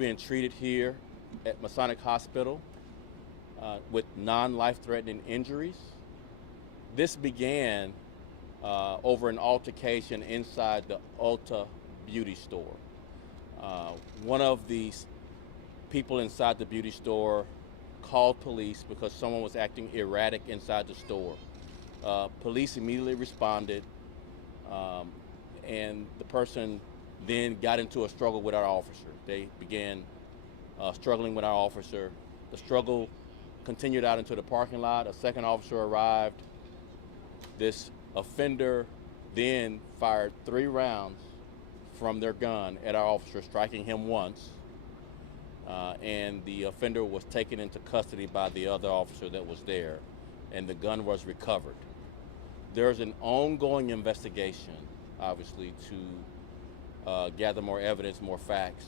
being treated here at Masonic Hospital with non-life-threatening injuries. This began over an altercation inside the Ulta beauty store. One of the people inside the beauty store called police because someone was acting erratic inside the store. Police immediately responded, and the person then got into a struggle with our officer. They began struggling with our officer. The struggle continued out into the parking lot. A second officer arrived. This offender then fired 3 rounds from their gun at our officer, striking him once. And the offender was taken into custody by the other officer that was there, and the gun was recovered. There's an ongoing investigation, obviously, to gather more evidence, more facts,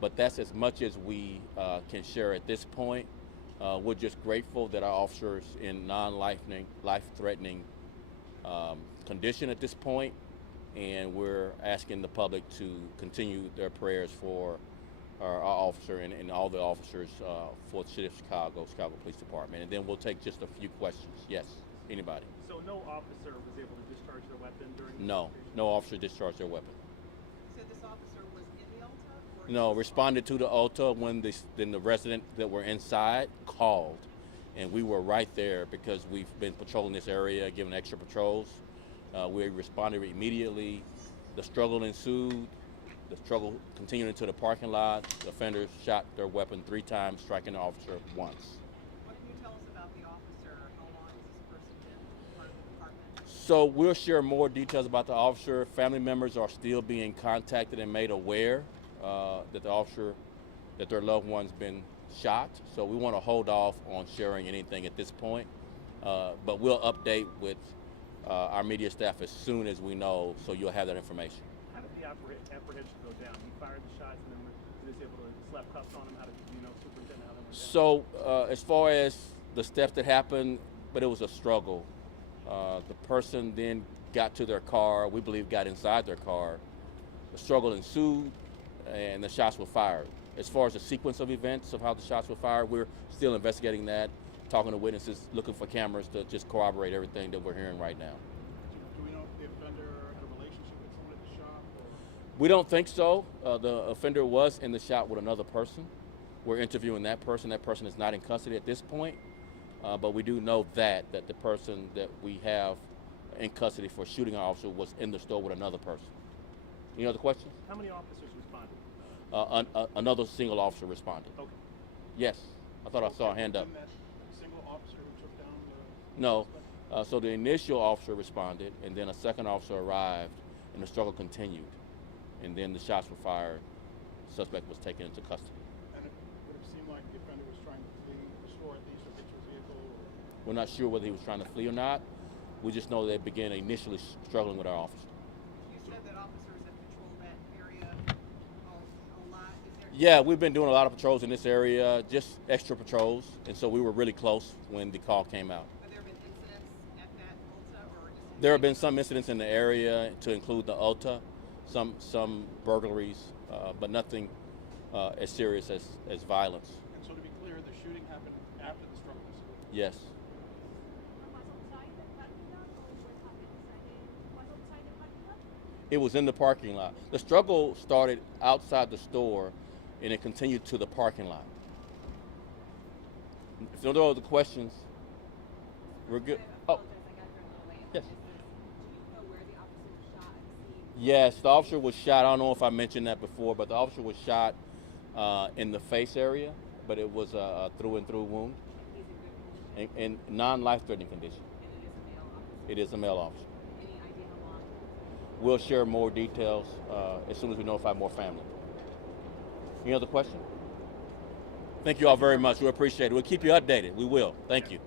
but that's as much as we can share at this point. We're just grateful that our officers in life-threatening condition at this point, and we're asking the public to continue their prayers for our officer and all the officers for the City of Chicago Police Department. And then we'll take just a few questions. Yes, anybody? So no officer was able to discharge their weapon during the No officer discharged their weapon. So this officer was in the Ulta? Or No, responded to the Ulta when then the resident that were inside called. And we were right there because we've been patrolling this area, giving extra patrols. We responded immediately. The struggle ensued. The struggle continued into the parking lot. The offenders shot their weapon 3 times, striking the officer once. What can you tell us about the officer? How long has this person been part of the department? So we'll share more details about the officer. Family members are still being contacted and made aware that the officer, that their loved one's been shot. So we want to hold off on sharing anything at this point. But we'll update with our media staff as soon as we know, so you'll have that information. How did the apprehension go down? He fired the shots and then was able to slap cuffs on him. How did you know, Superintendent, how that went down? So as far as the steps that happened, but it was a struggle. The person then got to their car, we believe got inside their car. The struggle ensued and the shots were fired. As far as the sequence of events of how the shots were fired, we're still investigating that, talking to witnesses, looking for cameras to just corroborate everything that we're hearing right now. Do we know if the offender had a relationship with someone at the shop? Or? We don't think so. The offender was in the shop with another person. We're interviewing that person. That person is not in custody at this point, but we do know that the person that we have in custody for shooting our officer was in the store with another person. Any other questions? How many officers responded? Another single officer responded. Okay. Yes, I thought I saw a hand up. That single officer who took down the... No, so the initial officer responded, and then a second officer arrived, and the struggle continued. And then the shots were fired. The suspect was taken into custody. And would it seem like the offender was trying to flee the store at least or get to his vehicle? Or? We're not sure whether he was trying to flee or not. We just know they began initially struggling with our officer. You said that officers have patrolled that area a lot. Is there... Yeah, we've been doing a lot of patrols in this area, just extra patrols, and so we were really close when the call came out. Have there been incidents at that Ulta or just... There have been some incidents in the area, to include the Ulta, some burglaries, but nothing as serious as violence. And so to be clear, the shooting happened after the struggle was over? Yes. It was in the parking lot. The struggle started outside the store and it continued to the parking lot. If there are no other questions, we're good. Oh, yes. Yes, the officer was shot. I don't know if I mentioned that before, but the officer was shot in the face area, but it was a through and through wound in non-life-threatening condition. It is a male officer. We'll share more details as soon as we notify more family. Any other questions? Thank you all very much. We appreciate it. We'll keep you updated. We will. Thank you.